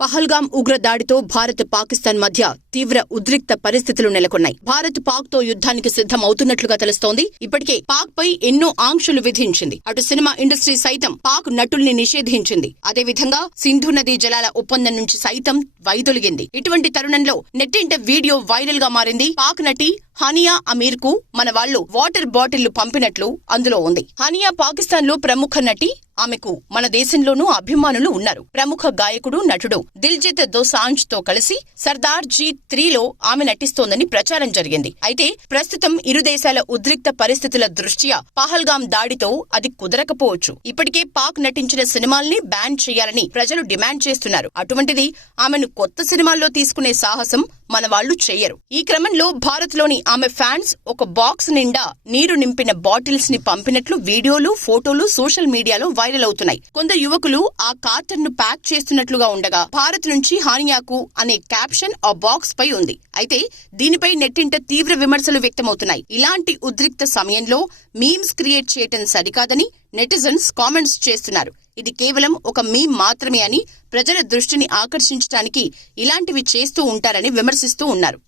పహల్గామ్ ఉగ్రదాడితో భారత్ పాకిస్తాన్ మధ్య తీవ్ర ఉద్రిక్త పరిస్థితులు నెలకొన్నాయి. భారత్ పాక్ తో యుద్ధానికి సిద్ధం అవుతున్నట్లుగా తెలుస్తోంది. ఇప్పటికే పాక్ పై ఎన్నో ఆంక్షలు విధించింది. అటు సినిమా ఇండస్ట్రీ సైతం పాక్ నటుల్ని నిషేధించింది. అదేవిధంగా సింధు నదీ జలాల ఒప్పందం నుంచి సైతం వైదొలిగింది. ఇటువంటి తరుణంలో నెట్టింట వీడియో వైరల్ గా మారింది. పాక్ నటి హనియా అమీర్ కు మన వాళ్లు వాటర్ బాటిళ్లు పంపినట్లు అందులో ఉంది. హనియా పాకిస్తాన్ లో ప్రముఖ నటి. ఆమెకు మన దేశంలోనూ అభిమానులు ఉన్నారు. ప్రముఖ గాయకుడు, నటుడు దిల్జిత్ దోసాంజ్ తో కలిసి సర్దార్ జీ 3లో ఆమె నటిస్తోందని ప్రచారం జరిగింది. అయితే ప్రస్తుతం ఇరు దేశాల ఉద్రిక్త పరిస్థితుల దృష్ట్యా పహల్గామ్ దాడితో అది కుదరకపోవచ్చు. ఇప్పటికే పాక్ నటించిన సినిమాల్ని బ్యాన్ చేయాలని ప్రజలు డిమాండ్ చేస్తున్నారు. అటువంటిది ఆమెను కొత్త సినిమాల్లో తీసుకునే సాహసం మన వాళ్లు చెయ్యరు. ఈ క్రమంలో భారత్ లోని ఆమె ఫ్యాన్స్ ఒక బాక్స్ నిండా నీరు నింపిన బాటిల్స్ ని పంపినట్లు వీడియోలు, ఫోటోలు సోషల్ మీడియాలో వైరల్ అవుతున్నాయి. కొందరు యువకులు ఆ కార్టన్ ను ప్యాక్ చేస్తున్నట్లుగా ఉండగా భారత్ నుంచి హానియాకు అనే క్యాప్షన్ ఆ బాక్స్ పై ఉంది. అయితే దీనిపై నెట్టింట తీవ్ర విమర్శలు వ్యక్తమవుతున్నాయి. ఇలాంటి ఉద్రిక్త సమయంలో మీమ్స్ క్రియేట్ చేయటం సరికాదని నెటిజన్స్ కామెంట్స్ చేస్తున్నారు. ఇది కేవలం ఒక మీమ్ మాత్రమే అని, ప్రజల దృష్టిని ఆకర్షించడానికి ఇలాంటివి చేస్తూ ఉంటారని విమర్శిస్తూ ఉన్నారు.